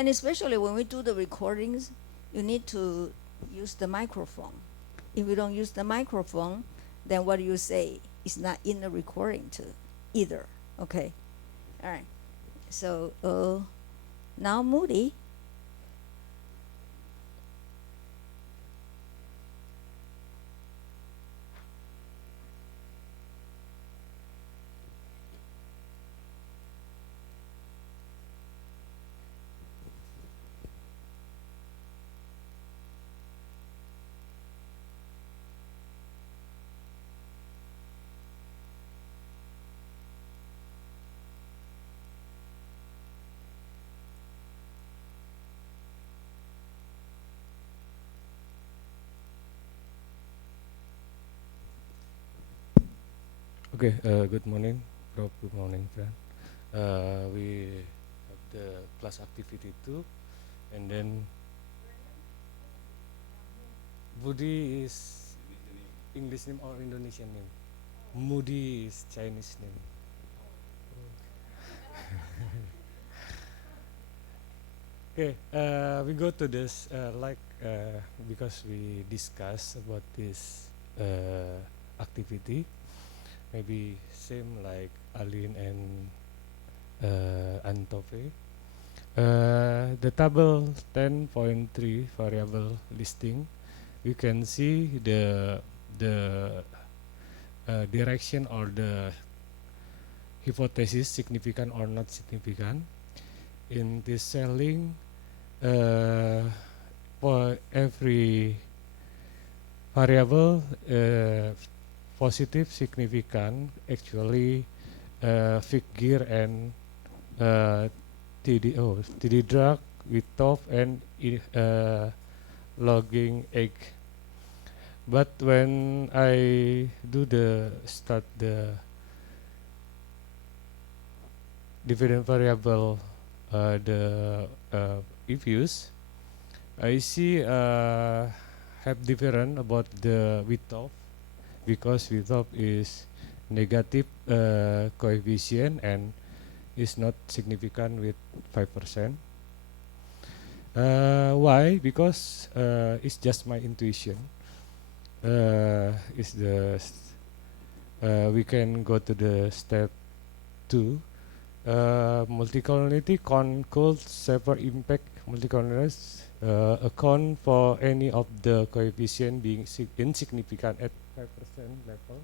And especially when we do the recordings, you need to use the microphone. If you don't use the microphone, then what you say is not in the recording too, either. Okay. All right. So now Moody. Okay, good morning, Rob. Good morning, friend. We have the class activity 2, and then Budi is English name or Indonesian name? Moody is Chinese name. Okay, we go to this because we discuss about this activity. Maybe same like Aline and Antofe. The table 10.3 variable listing, you can see the direction or the hypothesis significant or not significant. In this selling, for every variable, positive, significant, actually figure and TD drag with top and logging egg. But when I do start the different variable, the views, I see have different about the width of, because width of is negative coefficient and is not significant with 5%. Why? Because it's just my intuition. We can go to the step 2. Multicollinearity could sever impact multicollinearities account for any of the coefficient being insignificant at 5% level.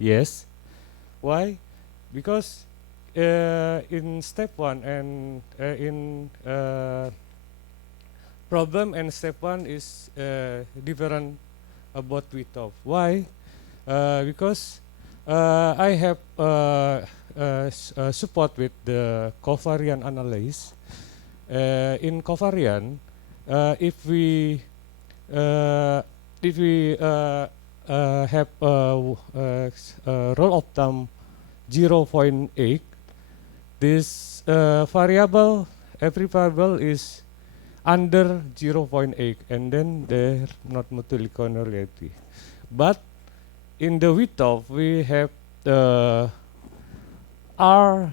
Yes. Why? Because in step 1 and in problem and step 1 is different about width of. Why? Because I have support with the covariant analysis. In covariant, if we have rule of thumb 0.8, this variable, every variable is under 0.8, and then they're not mutually correlative. But in the width of, we have the R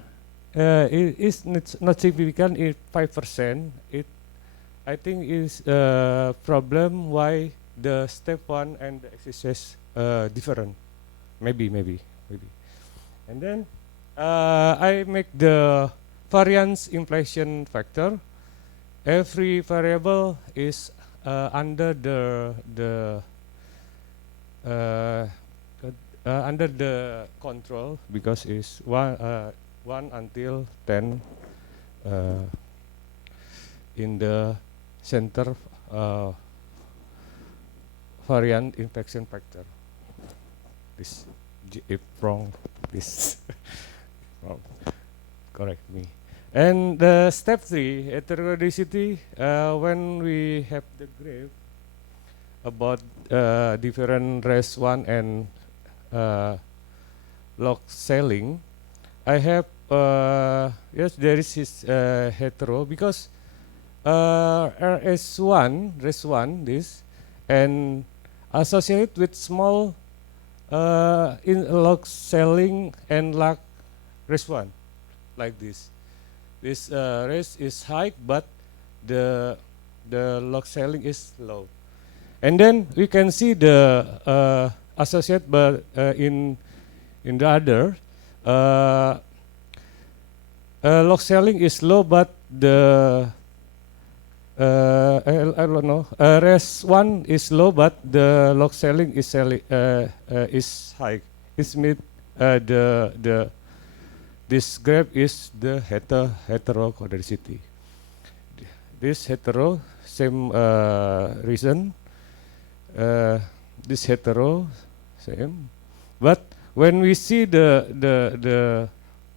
is not significant, it's 5%. I think is a problem why the step 1 and the exercise different. Maybe. And then I make the variance inflation factor. Every variable is under the under the control, because it's 1 until 10 in the center variant infection factor. This, if wrong, this wrong, correct me. And the step 3, heterogeneity, when we have the graph about different res 1 and log selling, I have yes, there is this hetero, because res 1 this, and associated with small in log selling and log res 1, like this. This res is high, but the log scaling is low. And then we can see the associate, but in the other, log scaling is low, but the I don't know. Res 1 is low, but the log scaling is high. It means this graph is the heterocodicity. This hetero, same reason. This hetero, same. But when we see the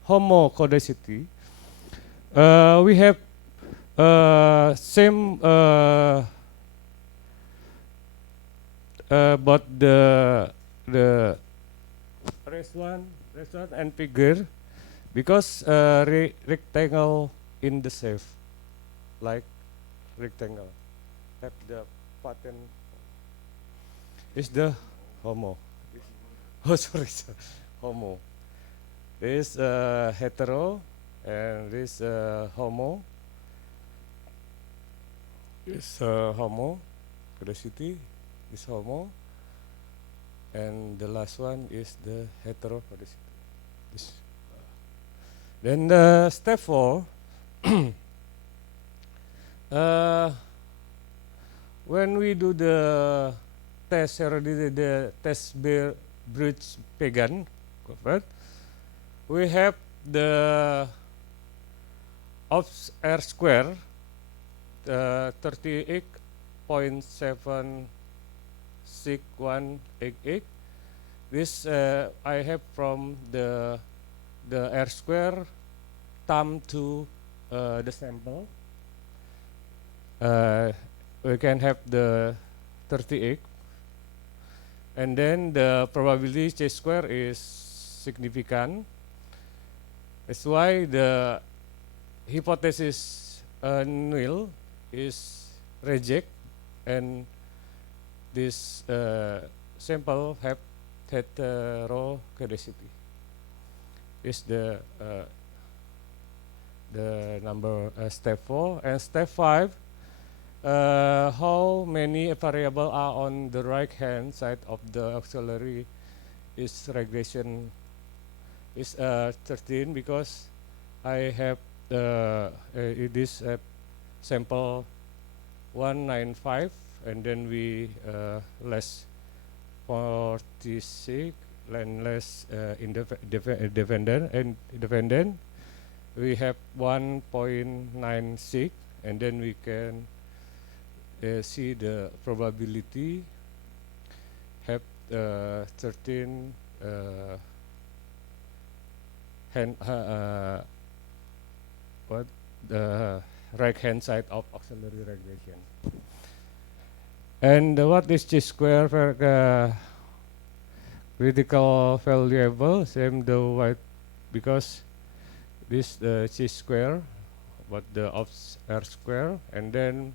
homocodicity, we have same but the res one and figure, because rectangle in the shape like rectangle have the pattern is the homo. Oh, sorry, homo. This hetero and this homo. Is homo, codicity is homo, and the last one is the heterocodicity. This. Then step 4, when we do the test, the test bridge pagan, we have the of R square 38.76188. This I have from the R square time to the sample. We can have the 38, and then the probability Ch square is significant. That's why the hypothesis null is reject, and this sample have heterocodicity. Is the number step 4, and step 5. How many variables are on the right hand side of the auxiliary is regression is 13, because I have this sample 195, and then we less 46 and less independent, and independent we have 1.96, and then we can see the probability have 13 what the right hand side of auxiliary regression. And what is Ch square for critical variable? Same the white, because this Ch square, but the of R square, and then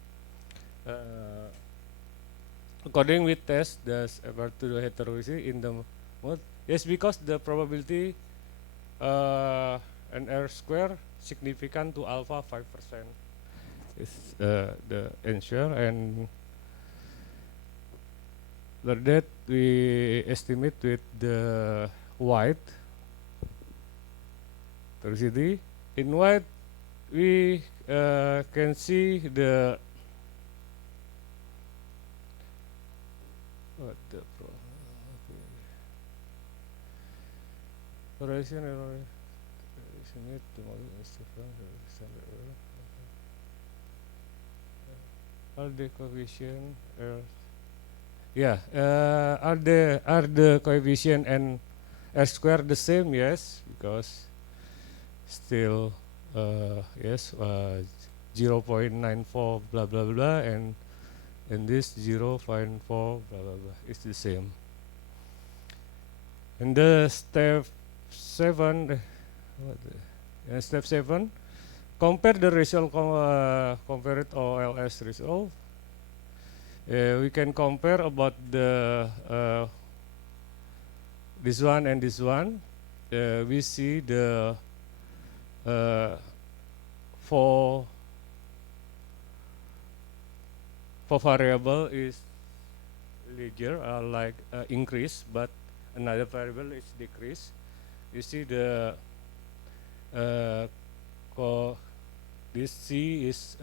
according with test that's about to the heterocity in the mode. Yes, because the probability and R square significant to alpha 5% is the answer, and that we estimate with the white heterocity. In white we can see the are the coefficient are the coefficient and R square the same? Yes, because still yes 0.94 blah blah blah, and this 0.4 blah blah blah is the same. And the step 7, step 7, compare the result, compare it OLS result. We can compare about the this one and this one. We see the 4 for variable is linear, like increase, but another variable is decrease. You see the uh, this C is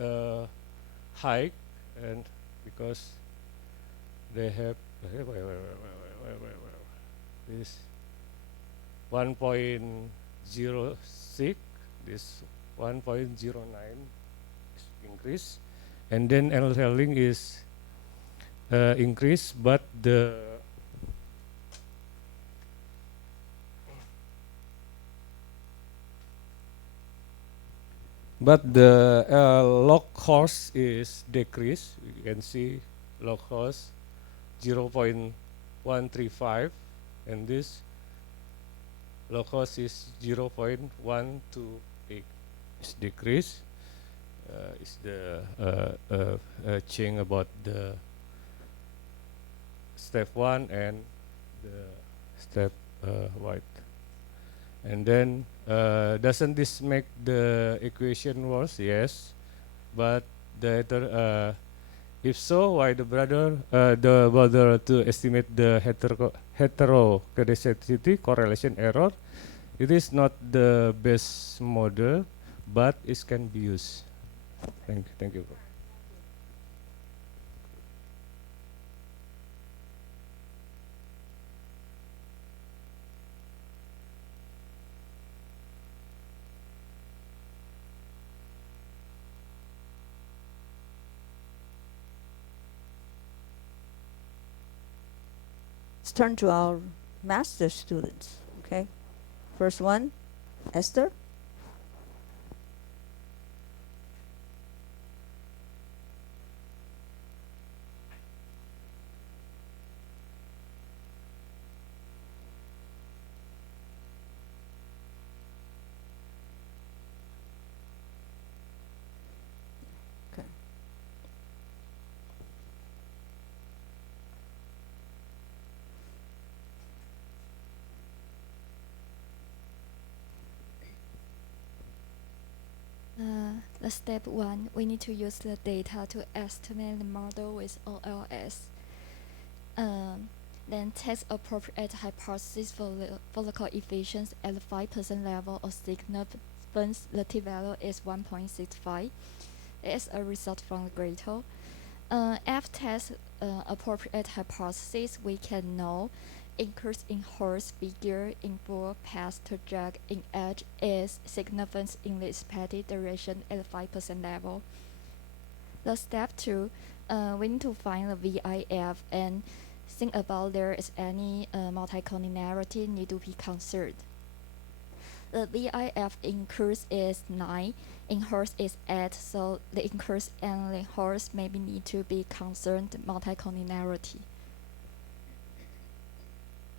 high, and because they have this 1.06, this 1.09 is increase, and then L selling is increase, but the log cost is decreased. You can see log cost 0.135, and this log cost is 0.128. It's decreased. Is the change about the step 1 and the step white. And then doesn't this make the equation worse? Yes, but if so, why the bother to estimate the heteroscedasticity correlation error? It is not the best model, but it can be used. Thank you. Let's turn to our master students. Okay. First one, Esther. Okay. The step 1, we need to use the data to estimate the model with OLS. Then test appropriate hypothesis for the coefficients at the 5% level of significance. The t-value is 1.65. As a result from the Gretel. F test appropriate hypothesis, we can know increase in horse figure in bull past to drag in edge is significant in the expected duration at the 5% level. The step 2, we need to find the VIF and think about there is any multicollinearity need to be considered. The VIF increase is 9, in horse is 8, so the increase in the horse maybe need to be concerned multicollinearity.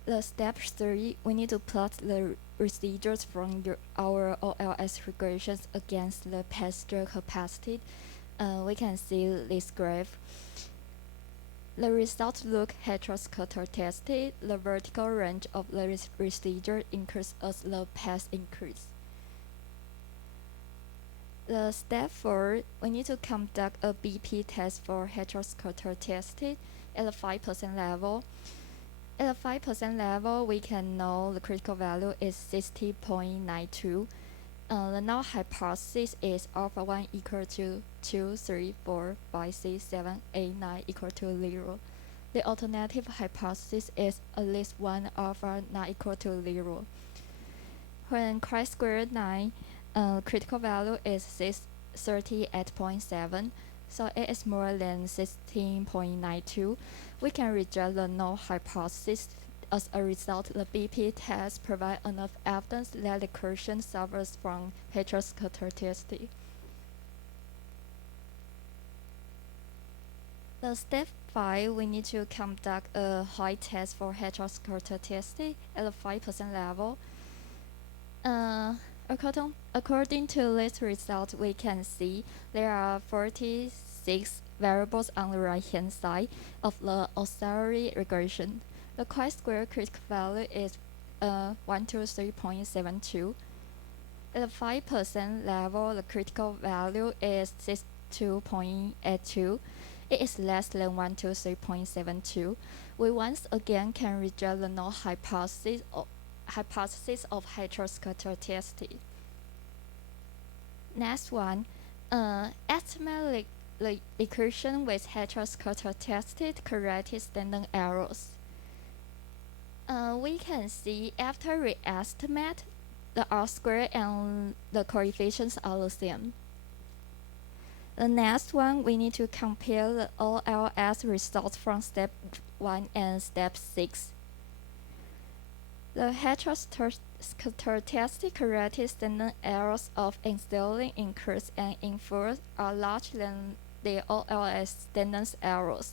The step 3, we need to plot the residuals from our OLS regressions against the pasture capacity. We can see this graph. The results look heteroscedastic. The vertical range of the residual increase as the path increase. The step 4, we need to conduct a BP test for heteroscedasticity at the 5% level. At the 5% level, we can know the critical value is 60.92. The null hypothesis is alpha 1 equal to 2, 3, 4, 5, 6, 7, 8, 9 equal to 0. The alternative hypothesis is at least 1 alpha not equal to 0. When chi-squared 9, critical value is 38.7, so it is more than 16.92. We can reject the null hypothesis. As a result, the BP test provides enough evidence that the equation suffers from heteroscedasticity. The step 5, we need to conduct a high test for heteroscedasticity at the 5% level. According to this result, we can see there are 46 variables on the right-hand side of the auxiliary regression. The chi-square critical value is 123.72. At the 5% level, the critical value is 62.82. it is less than 123.72, we once again can reject the null hypothesis of heteroscedasticity. Next one, estimate the equation with heteroscedastic corrected standard errors. We can see after we estimate, the R squared and the coefficients are the same. The next one, we need to compare the OLS results from step 1 and step 6. The heteroscedastic corrected standard errors of installing increase and inverse are larger than the OLS standard errors.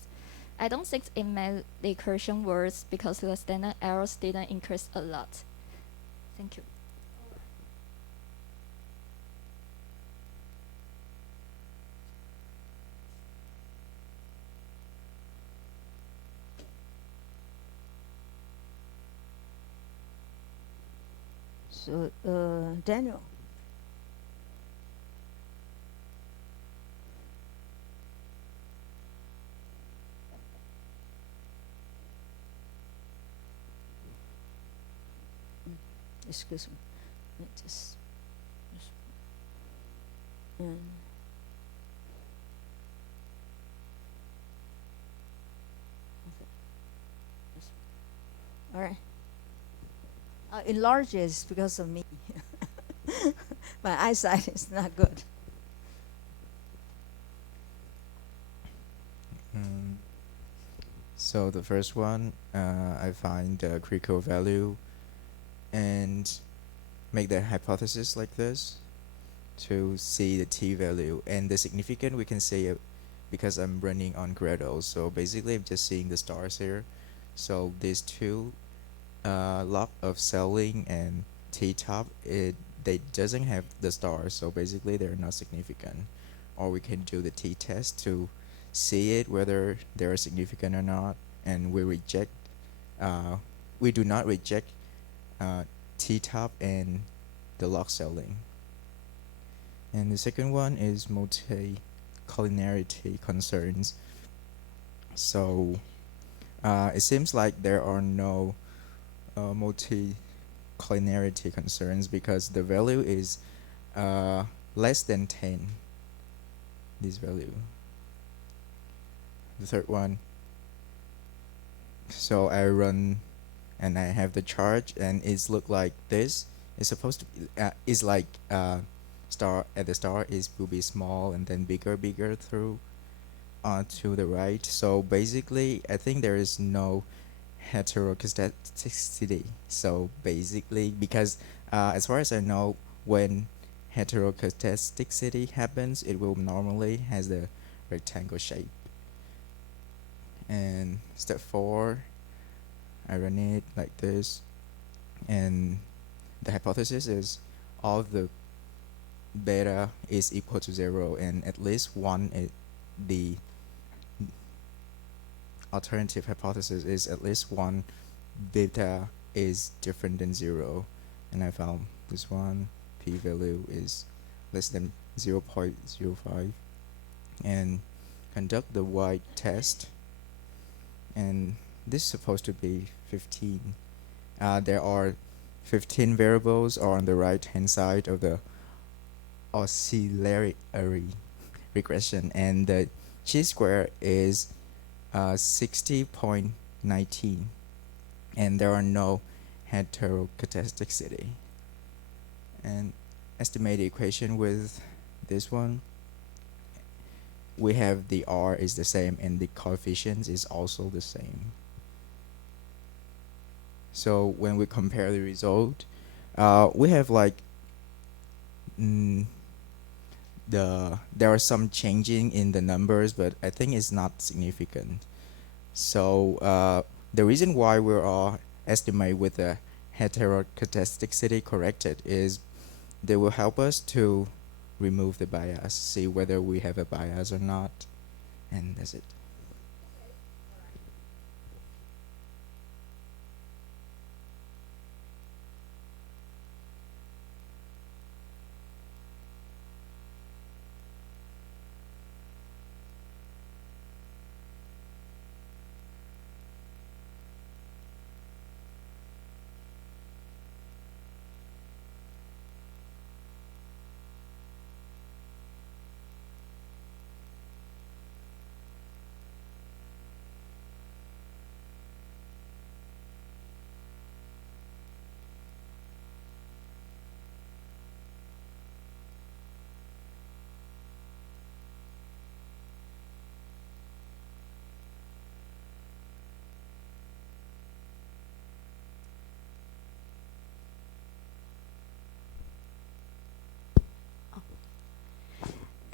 I don't think it made the equation worse because the standard errors didn't increase a lot. Thank you. So, Daniel. Excuse me. Let me just and okay. All right. Enlarge is because of me. My eyesight is not good. So the first one, I find the critical value and make the hypothesis like this to see the t-value, and the significant we can say it because I'm running on Gradle. So basically I'm just seeing the stars here. So these two log of selling and t-top, they doesn't have the stars, so basically they're not significant. Or we can do the t-test to see it whether they're significant or not, and we do not reject t-top and the log selling. And the second one is multi-collinearity concerns. So it seems like there are no multi-collinearity concerns because the value is less than 10, this value. The third one, so I run and I have the charge and it's look like this. It's supposed to be is like star at the start will be small and then bigger through to the right. So basically I think there is no heteroscedasticity. So basically, because as far as I know, when heteroscedasticity happens, it will normally has the rectangle shape. And step 4, I run it like this, and the hypothesis is all the beta is equal to 0 and at least one the alternative hypothesis is at least one beta is different than 0, and I found this one p-value is less than 0.05, and conduct the white test, and this is supposed to be 15. There are 15 variables on the right hand side of the auxiliary regression, and the chi-square is 60.19, and there are no heteroscedasticity. And estimate the equation with this one, we have the R is the same and the coefficients is also the same. So when we compare the result, we have like there are some changing in the numbers, but I think it's not significant. So the reason why we are estimate with the heteroscedasticity corrected is they will help us to remove the bias, see whether we have a bias or not, and that's it.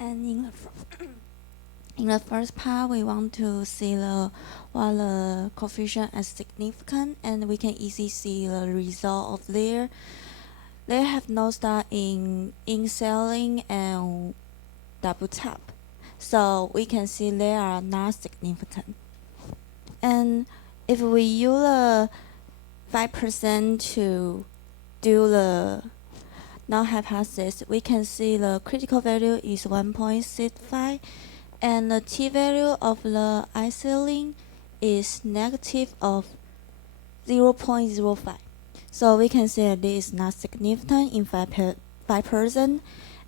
And in the first part, we want to see what the coefficient is significant, and we can easily see the result of there. They have no star in selling and double tap, so we can see they are not significant. And if we use the 5% to do the null hypothesis, we can see the critical value is 1.65, and the t-value of the isolate is negative of 0.05. So we can see that this is not significant in 5%.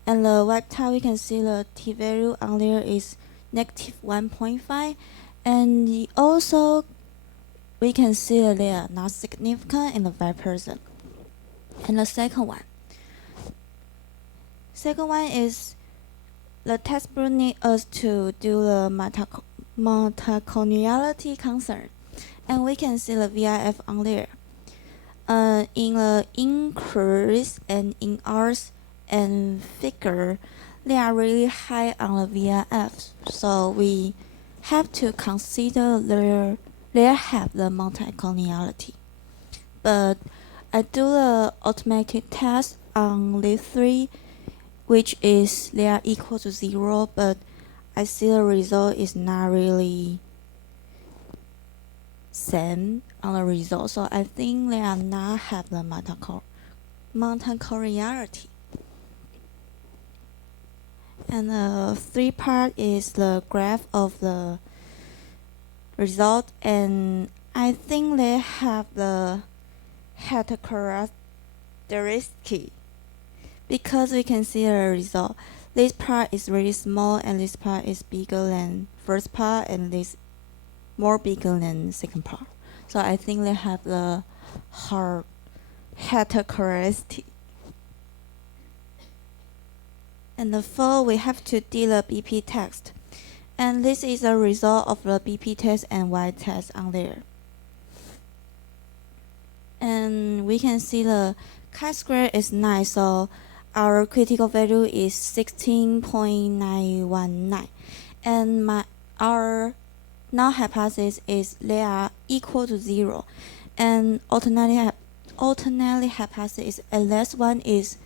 And the wipe tile, we can see the t-value on there is negative 1.5. And also, we can see that they are not significant in the 5%. And the second one is the textbook needs us to do the multicollinearity concern. And we can see the VIF on there. In the increase and in ours and figure, they are really high on the VIF. So we have to consider they have the multicollinearity. But I do the automatic test on these three, which is they are equal to 0, but I see the result is not really same on the result. So I think they are not have the multicollinearity. And the three part is the graph of the result, and I think they have the heterocharacteristic because we can see the result. This part is really small and this part is bigger than first part, and this more bigger than second part. So I think they have the hard heterocharacteristic. And the fourth, we have to do the BP test. And this is a result of the BP test and Y test on there. And we can see the chi-square is 9, so our critical value is 16.919. And our null hypothesis is they are equal to 0. And alternately hypothesis is unless one is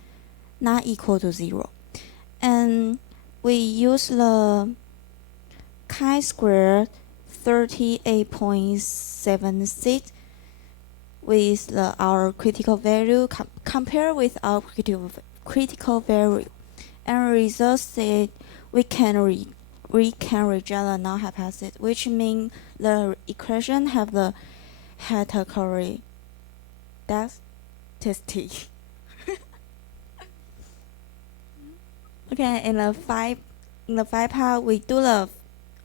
not equal to 0. And we use the chi-square 38.76 with our critical value compare with our critical value, and results said we can reject the null hypothesis, which means the equation have the heterocharacteristic. Okay, in the five part, we do the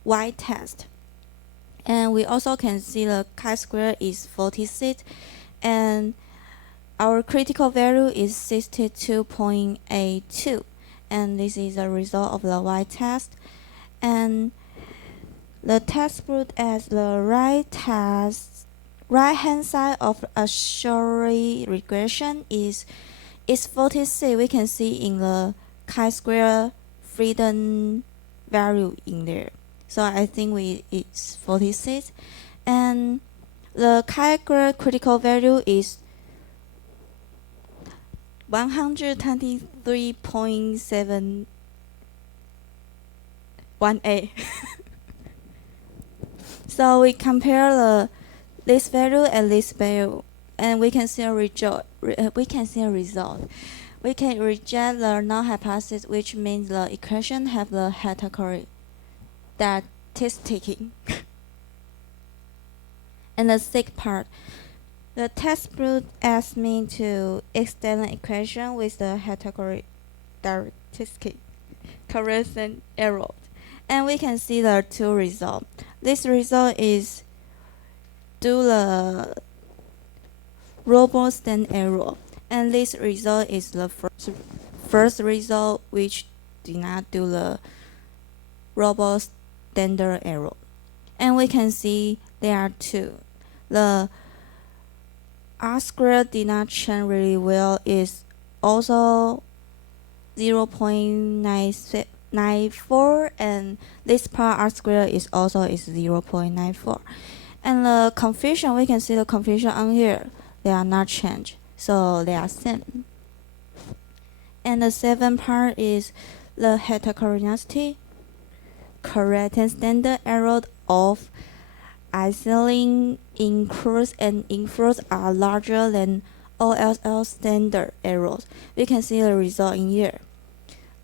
Y test, and we also can see the chi-square is 46, and our critical value is 62.82, and this is the result of the Y test. And the test put as the right hand side of a Shorey regression is 46. We can see in the chi-square freedom value in there. So I think it's 46. And the chi-square critical value is 123.718. So we compare this value and this value, and we can see a result. We can reject the null hypothesis, which means the equation have the heterocharacteristic. And the sixth part, the textbook asks me to extend the equation with the heterocharacteristic correction error. And we can see the two results. This result is do the robot standard error, and this result is the first result which did not do the robot standard error. And we can see there are two. The R squared did not change really well, is also 0.97 0.94, and this part R square is also is 0.94. And the coefficient, we can see the coefficient on here, they are not changed, so they are same. And the seventh part is the heterogeneity, correct and standard error of isolating increase and inflows are larger than OLL standard errors. We can see the result in here.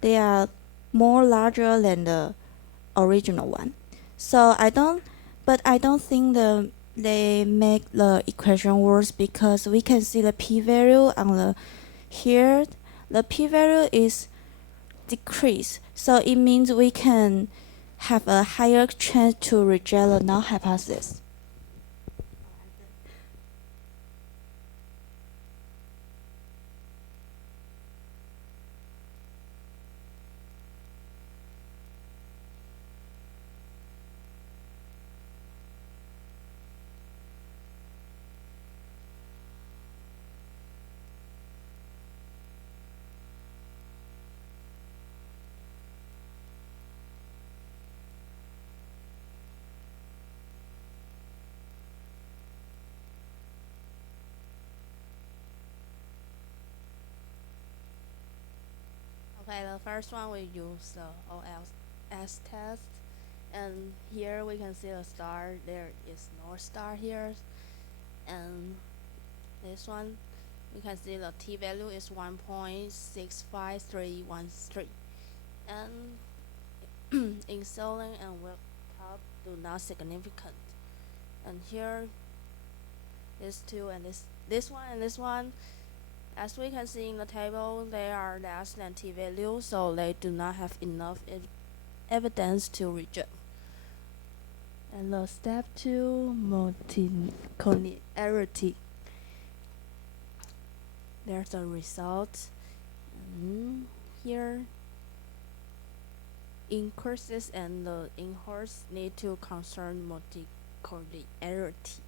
They are more larger than the original one. So I don't think they make the equation worse, because we can see the p-value on the here. The p-value is decreased, so it means we can have a higher chance to reject the null hypothesis. Okay, the first one we use the OLS test, and here we can see a star. There is no star here, and this one we can see the t-value is 1.65313, and in ceiling and web top do not significant. And here, these two and this one and this one, as we can see in the table, they are less than t-value, so they do not have enough evidence to reject. And the step 2, multicollinearity. There's a result. Here, increases and the inverse need to concern multicollinearity.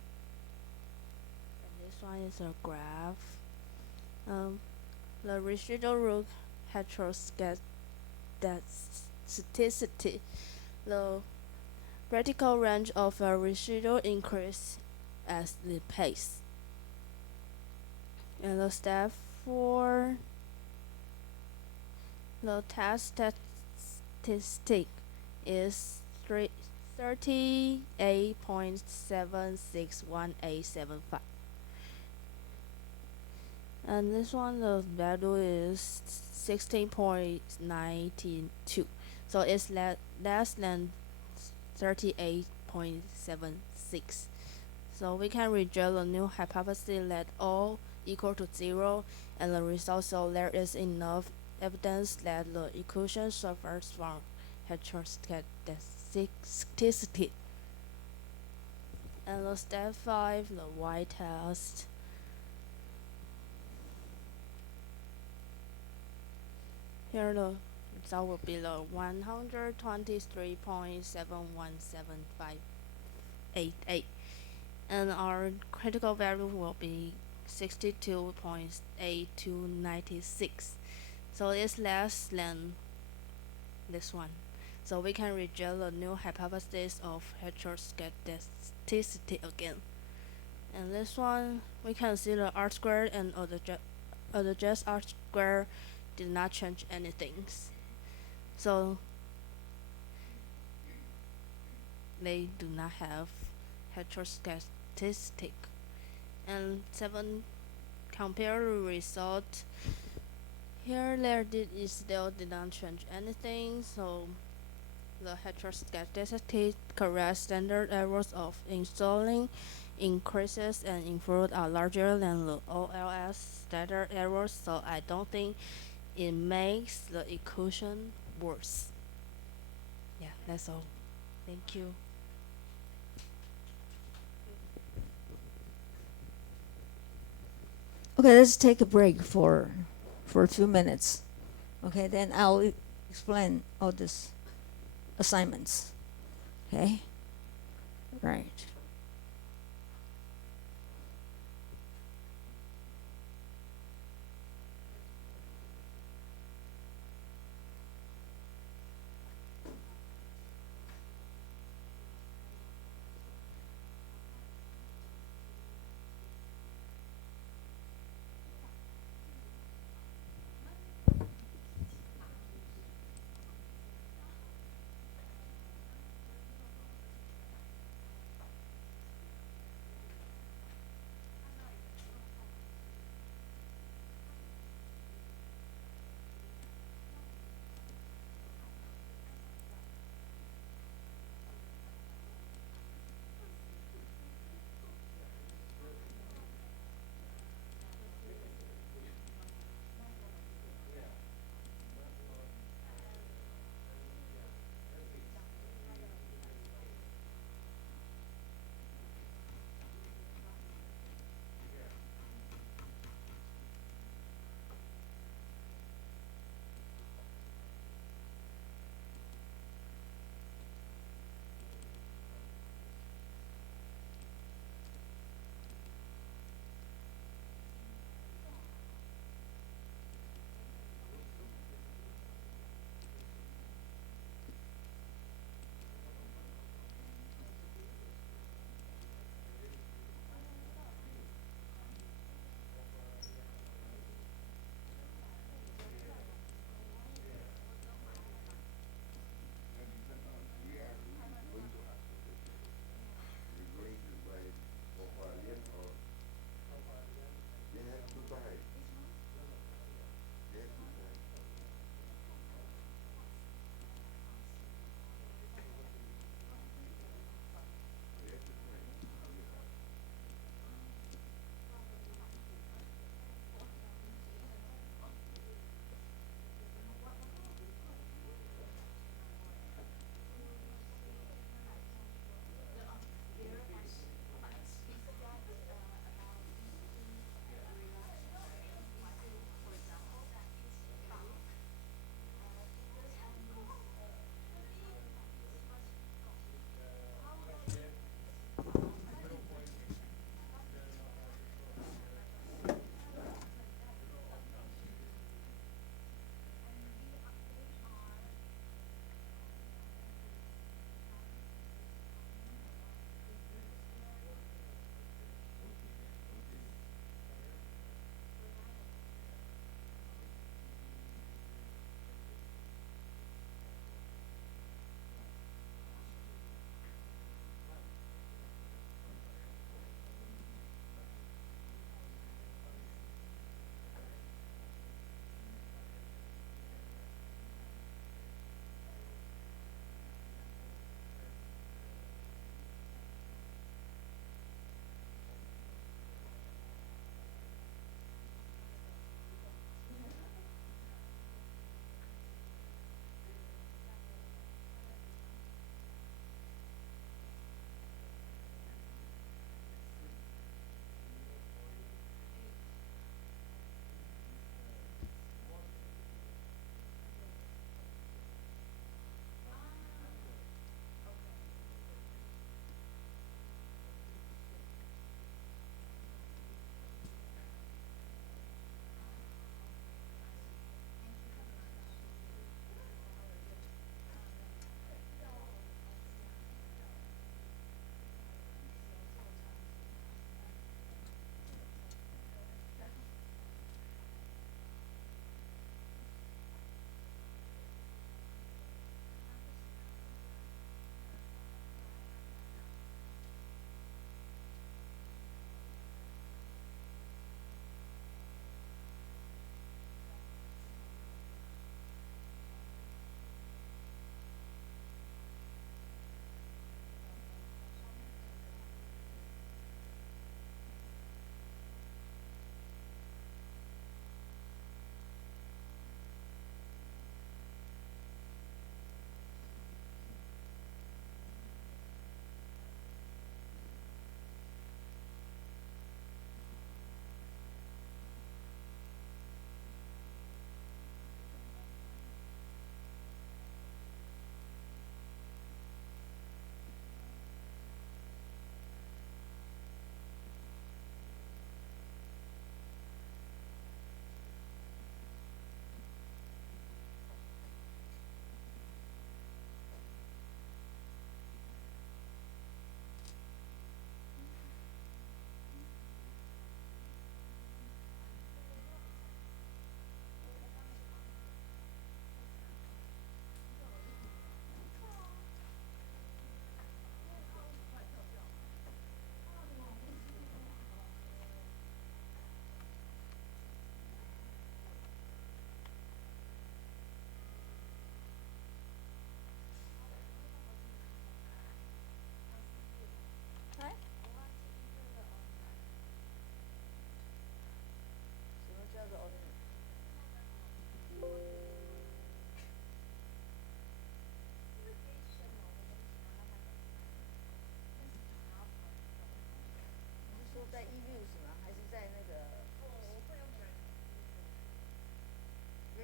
And this one is a graph. The residual root heteroscedasticity, the vertical range of a residual increase as the pace. And the step 4, the test statistic is 38.761875. And this one, the value is 16.92, so it's less than 38.76. So we can reject the new hypothesis that all equal to 0, and the result, so there is enough evidence that the equation suffers from heteroscedasticity. And the step 5, the Y test. Here the result will be the 123.717588, and our critical value will be 62.8296. So it's less than this one. So we can reject the new hypothesis of heteroscedasticity again. And this one, we can see the R squared and adjust R squared did not change anything. So they do not have heteroscedastic. And 7, compare the result. Here there still did not change anything, so the heteroscedastic correct standard errors of installing increases and inflows are larger than the OLS standard errors, so I don't think it makes the equation worse. Yeah, that's all. Thank you. Okay, let's take a break for a few minutes. Okay, then I'll explain all these assignments. Okay? Right.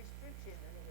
restriction